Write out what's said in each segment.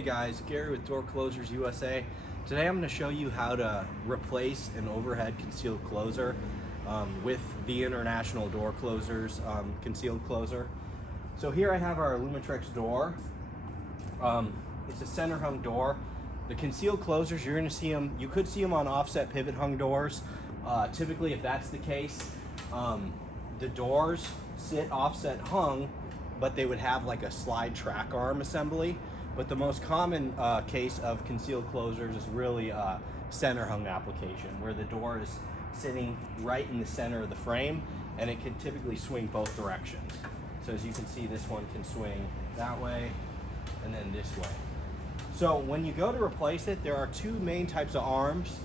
Hey guys, Gary with Door Closers USA. Today I'm going to show you how to replace an overhead concealed closer with the International Door Closers concealed closer. So here I have our Alumitrex door. It's a center hung door. The concealed closers, you're going to see them, you could see them on offset pivot hung doors. Typically, if that's the case, the doors sit offset hung, but they would have like a slide track arm assembly. But the most common case of concealed closers is really a center hung application, where the door is sitting right in the center of the frame and it can typically swing both directions. So as you can see, this one can swing that way and then this way. So when you go to replace it, there are two main types of arms.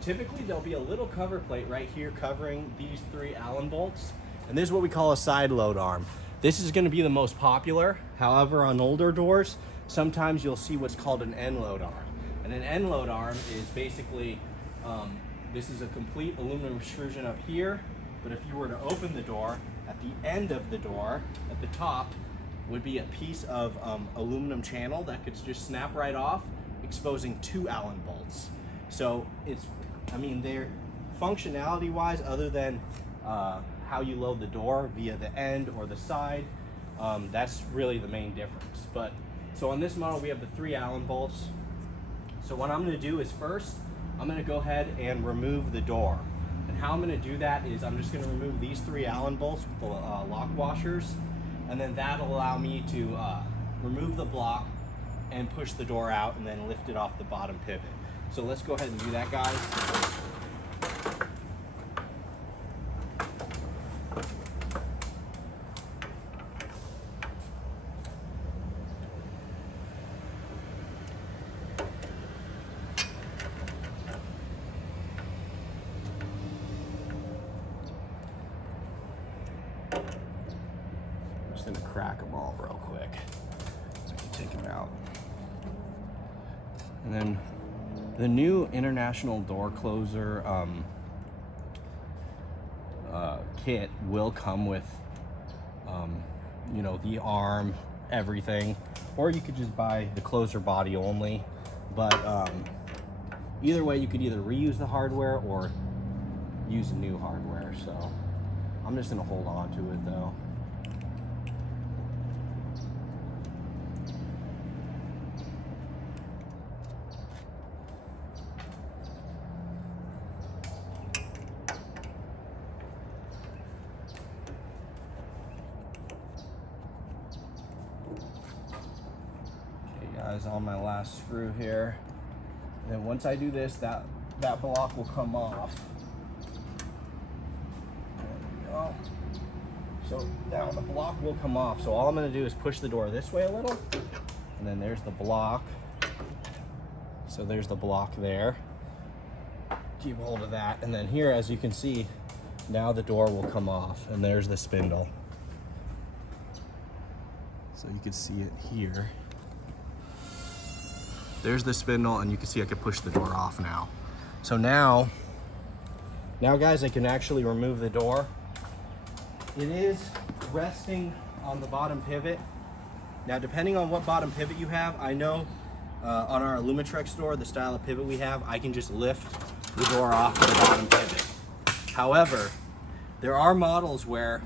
Typically there'll be a little cover plate right here covering these three Allen bolts, and this is what we call a side load arm. This is going to be the most popular. However, on older doors, sometimes you'll see what's called an end load arm. And an end load arm is basically, this is a complete aluminum extrusion up here, but if you were to open the door, at the end of the door, at the top, would be a piece of aluminum channel that could just snap right off, exposing two Allen bolts. So it's, I mean, they're functionality-wise, other than how you load the door via the end or the side, that's really the main difference. But so on this model we have the three Allen bolts. So what I'm going to do is first I'm going to go ahead and remove the door, and how I'm going to do that is I'm just going to remove these three Allen bolts with the lock washers, and then that'll allow me to remove the block and push the door out and then lift it off the bottom pivot. So let's go ahead and do that, guys. I'm just gonna crack them all real quick so I can take them out. And then the new International Door Closer kit will come with, you know, the arm, everything, or you could just buy the closer body only. But either way, you could either reuse the hardware or use new hardware. So I'm just gonna hold on to it though. Guys, on my last screw here, and then once I do this, that block will come off. There we go. So now the block will come off. So all I'm going to do is push the door this way a little, and then there's the block. So there's the block there. Keep hold of that, and then here, as you can see, now the door will come off, and there's the spindle. So you can see it here. There's the spindle, and you can see I can push the door off now. So now guys, I can actually remove the door. It is resting on the bottom pivot. Now, depending on what bottom pivot you have, I know on our Alumitrex door, the style of pivot we have, I can just lift the door off the bottom pivot. However, there are models where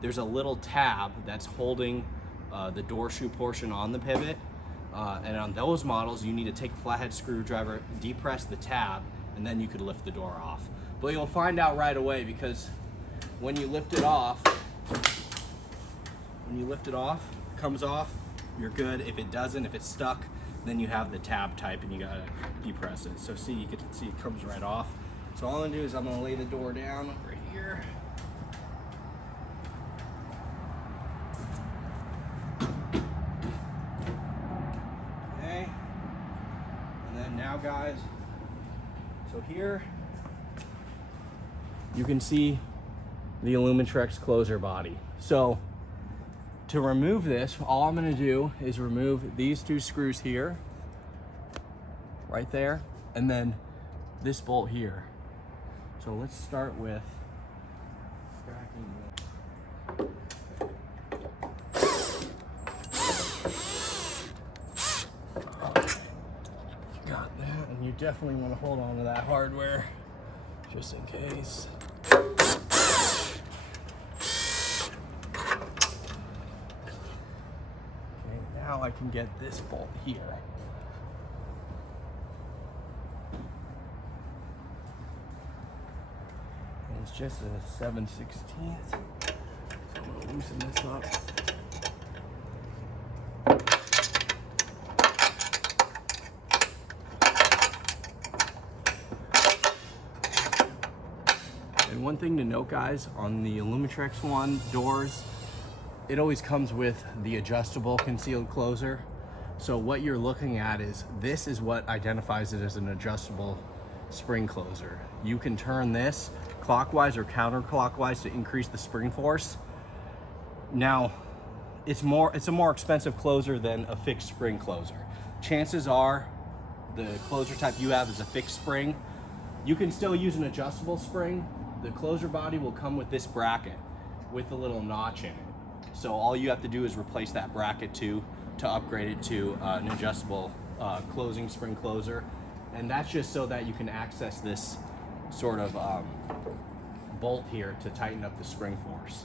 there's a little tab that's holding the door shoe portion on the pivot. And on those models, you need to take a flathead screwdriver, depress the tab, and then you could lift the door off. But you'll find out right away, because when you lift it off, it comes off, you're good. If it doesn't, if it's stuck, then you have the tab type and you gotta depress it. So see, you can see it comes right off. So all I'm gonna do is I'm gonna lay the door down over here. Now guys, so here you can see the Alumitrex closer body. So to remove this, all I'm going to do is remove these two screws here, right there, and then this bolt here. So let's start with cracking the Got that, and you definitely want to hold on to that hardware just in case. Okay, now I can get this bolt here. And it's just a 7/16. So I'm gonna loosen this up. And one thing to note, guys, on the Alumitrex one doors, it always comes with the adjustable concealed closer. So what you're looking at is, this is what identifies it as an adjustable spring closer. You can turn this clockwise or counterclockwise to increase the spring force. Now, it's a more expensive closer than a fixed spring closer. Chances are the closer type you have is a fixed spring. You can still use an adjustable spring. The closer body will come with this bracket with the little notch in it. So all you have to do is replace that bracket to upgrade it to an adjustable closing spring closer. And that's just so that you can access this sort of bolt here to tighten up the spring force.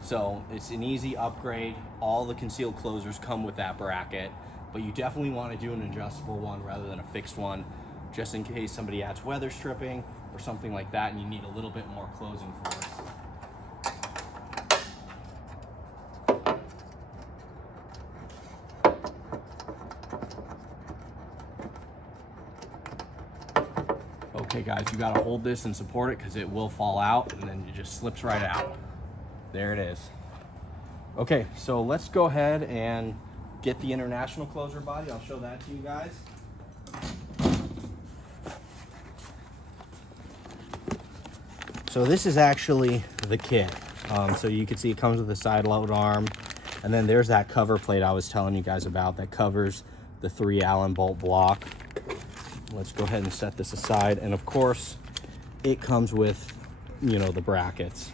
So it's an easy upgrade. All the concealed closers come with that bracket, but you definitely want to do an adjustable one rather than a fixed one, just in case somebody adds weather stripping or something like that and you need a little bit more closing force. Okay guys, you gotta hold this and support it because it will fall out and then it just slips right out. There it is. Okay, so let's go ahead and get the international closer body. I'll show that to you guys. So this is actually the kit. So you can see it comes with a side load arm, and then there's that cover plate I was telling you guys about that covers the 3 Allen bolt block. Let's go ahead and set this aside, and of course it comes with, you know, the brackets.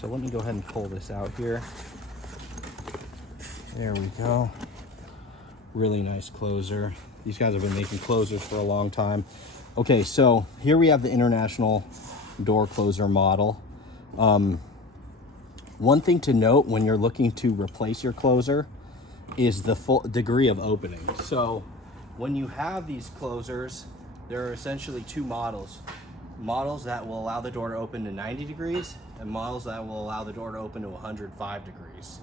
So let me go ahead and pull this out here. There we go. Really nice closer. These guys have been making closers for a long time. Okay, so here we have the international door closer model. One thing to note when you're looking to replace your closer is the full degree of opening. So when you have these closers, there are essentially 2 models. Models that will allow the door to open to 90 degrees and models that will allow the door to open to 105 degrees.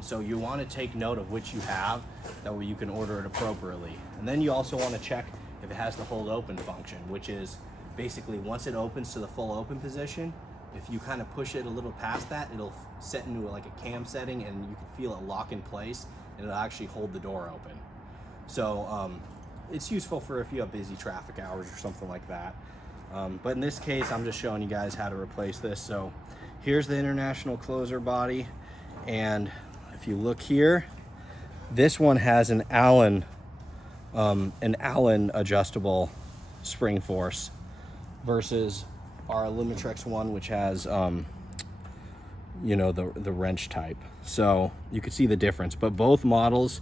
So you want to take note of which you have, that way you can order it appropriately. And then you also want to check if it has the hold open function, which is basically once it opens to the full open position, if you kind of push it a little past that, it'll set into like a cam setting and you can feel it lock in place and it'll actually hold the door open. So it's useful for if you have busy traffic hours or something like that. But in this case, I'm just showing you guys how to replace this. So here's the international closer body. And if you look here, this one has an Allen adjustable spring force versus our Alumitrex one, which has, you know, the wrench type. So you can see the difference, but both models,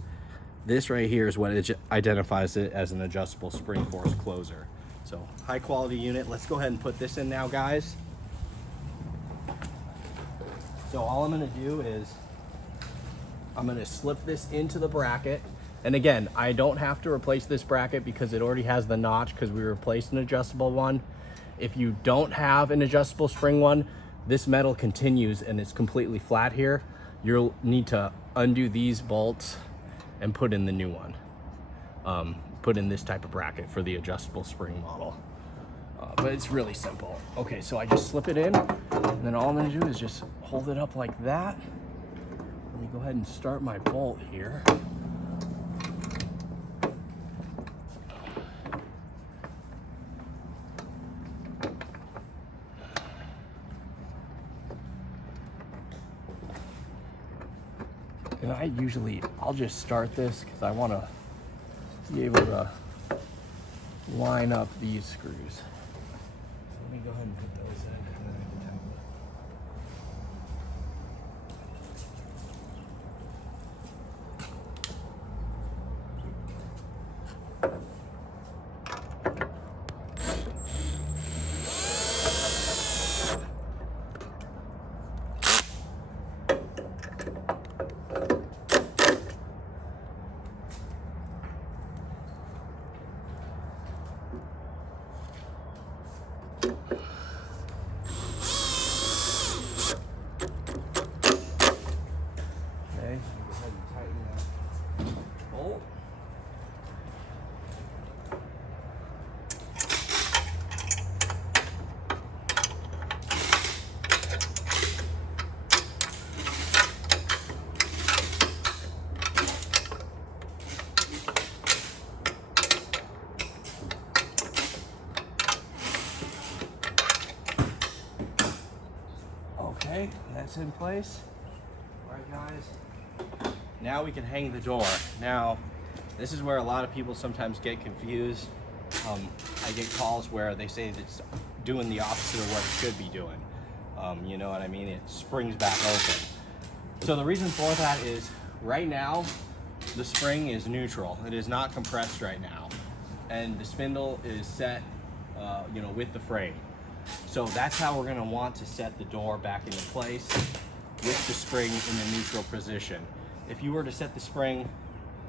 this right here is what it identifies it as an adjustable spring force closer. So high quality unit. Let's go ahead and put this in now, guys. So all I'm gonna do is I'm gonna slip this into the bracket. And again, I don't have to replace this bracket because it already has the notch because we replaced an adjustable one. If you don't have an adjustable spring one, this metal continues and it's completely flat here. You'll need to undo these bolts and put in the new one. Put in this type of bracket for the adjustable spring model. But it's really simple. Okay, so I just slip it in, and then all I'm gonna do is just hold it up like that. Let me go ahead and start my bolt here. And I'll just start this because I want to be able to line up these screws. So let me go ahead and put those in, and then I can tell it's in place. All right, guys. Now we can hang the door. Now, this is where a lot of people sometimes get confused. I get calls where they say it's doing the opposite of what it should be doing. You know what I mean? It springs back open. So the reason for that is right now, the spring is neutral. It is not compressed right now. And the spindle is set, you know, with the frame. So that's how we're gonna want to set the door back into place with the spring in the neutral position. If you were to set the spring,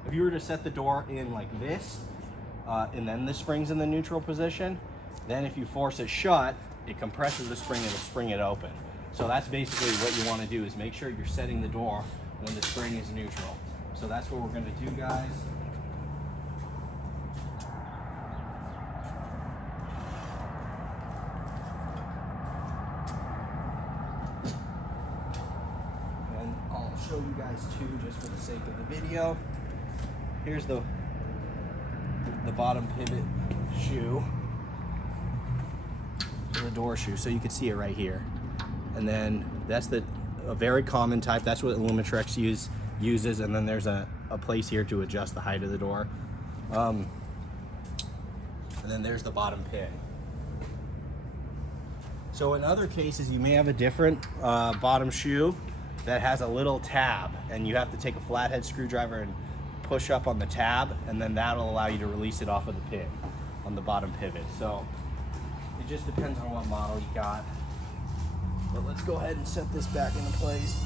if you were to set the door in like this, and then the spring's in the neutral position, then if you force it shut, it compresses the spring and it'll spring it open. So that's basically what you want to do, is make sure you're setting the door when the spring is neutral. So that's what we're going to do, guys. And I'll show you guys too, just for the sake of the video. Here's the bottom pivot shoe, the door shoe, so you can see it right here. And then that's a very common type. That's what Alumitrex uses. And then there's a place here to adjust the height of the door. And then there's the bottom pin. So in other cases, you may have a different bottom shoe that has a little tab, and you have to take a flathead screwdriver and push up on the tab, and then that'll allow you to release it off of the pin on the bottom pivot. So it just depends on what model you got. But let's go ahead and set this back into place.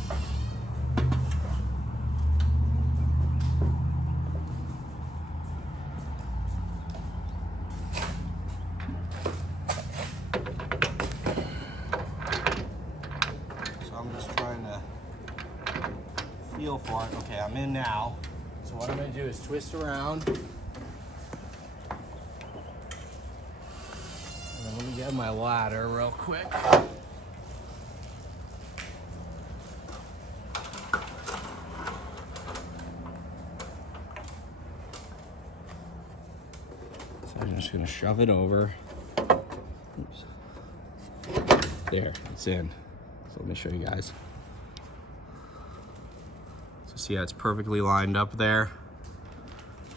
So I'm just trying to feel for it. Okay, I'm in now. So what I'm going to do is twist around. And then let me get my ladder real quick. So I'm just going to shove it over. Oops. There, it's in. So let me show you guys. So see how it's perfectly lined up there?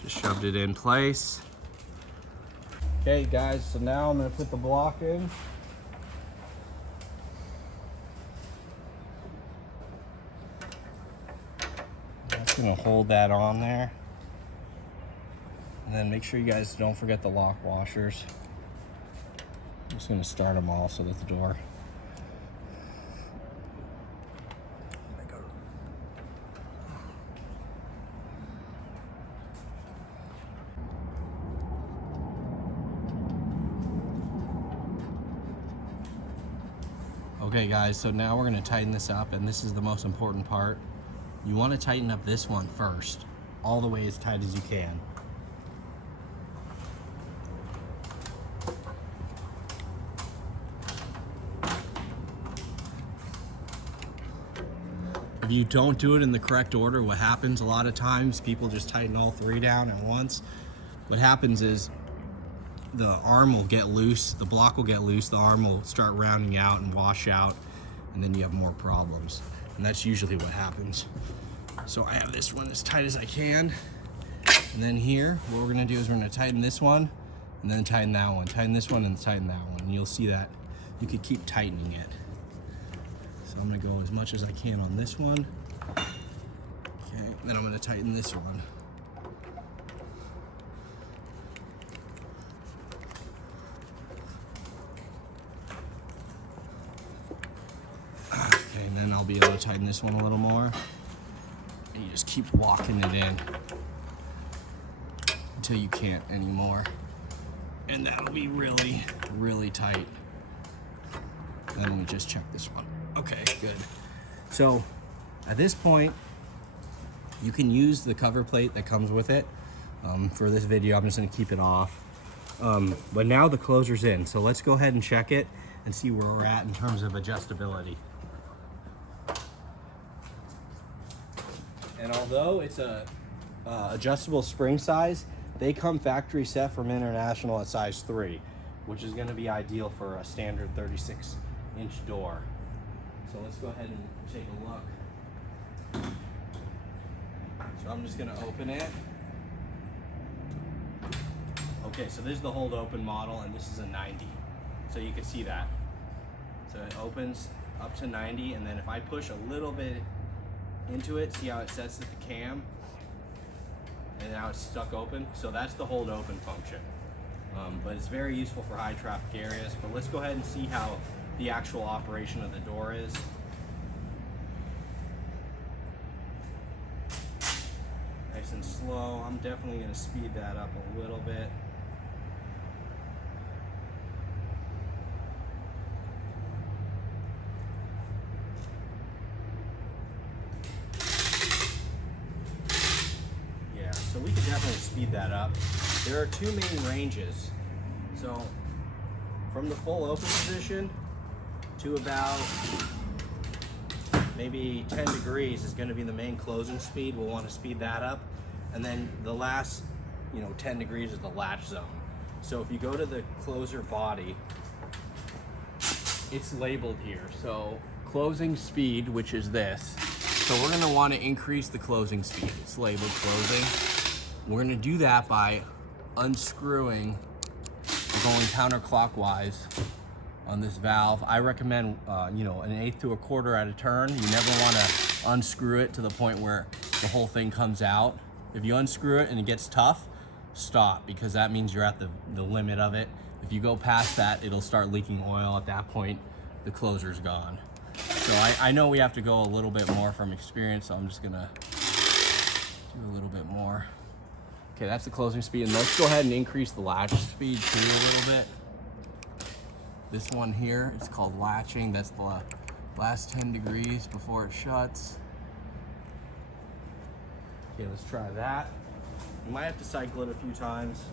Just shoved it in place. Okay guys, so now I'm going to put the block in. That's going to hold that on there. And then make sure you guys don't forget the lock washers. I'm just going to start them all so that the door. Okay guys, so now we're going to tighten this up, and this is the most important part. You want to tighten up this one first, all the way as tight as you can. If you don't do it in the correct order, what happens a lot of times, people just tighten all three down at once. What happens is the arm will get loose, the block will get loose, the arm will start rounding out and wash out, and then you have more problems. And that's usually what happens. So I have this one as tight as I can. And then here, what we're gonna do is we're gonna tighten this one, and then tighten that one, tighten this one, and tighten that one. And you'll see that you could keep tightening it. So I'm gonna go as much as I can on this one. Okay, then I'm gonna tighten this one. Okay, and then I'll be able to tighten this one a little more. And you just keep walking it in until you can't anymore. And that'll be really, really tight. Then let me just check this one. Okay, good. So at this point, you can use the cover plate that comes with it. For this video, I'm just gonna keep it off. But now the closer's in, so let's go ahead and check it and see where we're at in terms of adjustability. And although it's a adjustable spring size, they come factory set from International at size 3, which is gonna be ideal for a standard 36-inch door. So let's go ahead and take a look. So I'm just gonna open it. Okay, so this is the hold open model, and this is a 90. So you can see that. So it opens up to 90, and then if I push a little bit into it, see how it sets at the cam? And now it's stuck open. So that's the hold open function. But it's very useful for high traffic areas. But let's go ahead and see how the actual operation of the door is. Nice and slow. I'm definitely going to speed that up a little bit. Yeah, so we can definitely speed that up. There are two main ranges. So from the full open position to about maybe 10 degrees is going to be the main closing speed. We'll want to speed that up. And then the last, 10 degrees is the latch zone. So if you go to the closer body, it's labeled here. So closing speed, which is this. So we're going to want to increase the closing speed. It's labeled closing. We're going to do that by unscrewing, going counterclockwise on this valve. I recommend, an eighth to a quarter at a turn. You never want to unscrew it to the point where the whole thing comes out. If you unscrew it and it gets tough, stop, because that means you're at the limit of it. If you go past that, it'll start leaking oil. At that point, the closer's gone. So I know we have to go a little bit more from experience, so I'm just gonna do a little bit more. Okay, that's the closing speed, and let's go ahead and increase the latch speed too a little bit. This one here, it's called latching. That's the last 10 degrees before it shuts. Okay, let's try that. You might have to cycle it a few times.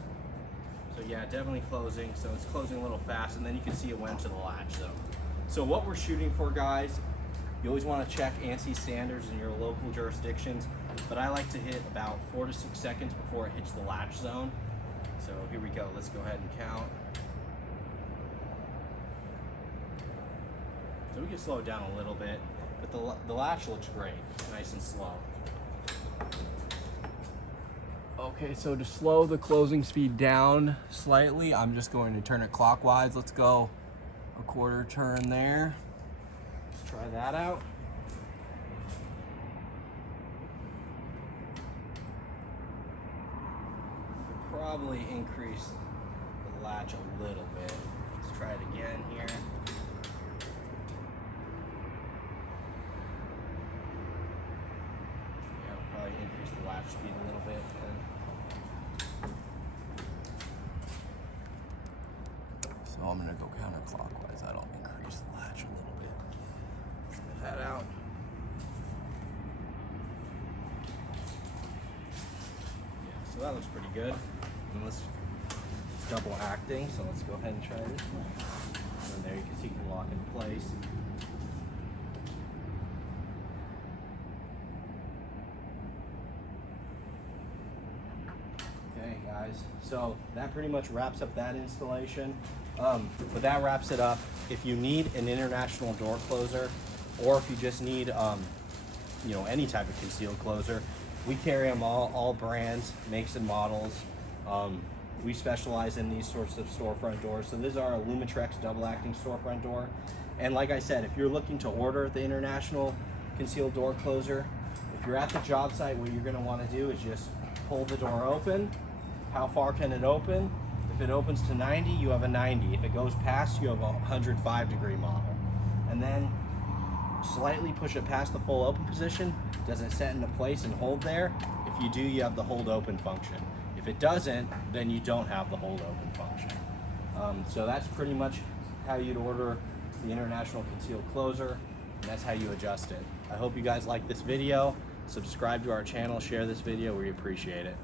So yeah, definitely closing. So it's closing a little fast, and then you can see it went to the latch zone. So what we're shooting for, guys, you always want to check ANSI standards in your local jurisdictions, but I like to hit about 4 to 6 seconds before it hits the latch zone. So here we go. Let's go ahead and count. So we can slow it down a little bit, but the latch looks great, nice and slow. Okay, so to slow the closing speed down slightly, I'm just going to turn it clockwise. Let's go a quarter turn there. Let's try that out. Probably increase the latch a little bit. Let's try it again here. Yeah, we'll probably increase the latch speed a little bit. So I'm gonna go counterclockwise. That'll increase the latch a little bit. Try that out. Yeah, so that looks pretty good. And let's double acting, so let's go ahead and try this one. And there you can see you can lock in place. Okay guys, so that pretty much wraps up that installation. But that wraps it up. If you need an international door closer, or if you just need any type of concealed closer, we carry them all brands, makes and models. We specialize in these sorts of storefront doors. So this is our Alumitrex double acting storefront door. And like I said, if you're looking to order the international concealed door closer, if you're at the job site, what you're gonna wanna do is just pull the door open. How far can it open? If it opens to 90, you have a 90. If it goes past, you have a 105-degree model. And then slightly push it past the full open position. Does it set into place and hold there? If you do, you have the hold open function. If it doesn't, then you don't have the hold open function. So that's pretty much how you'd order the international concealed closer, and that's how you adjust it. I hope you guys like this video. Subscribe to our channel, share this video, we appreciate it.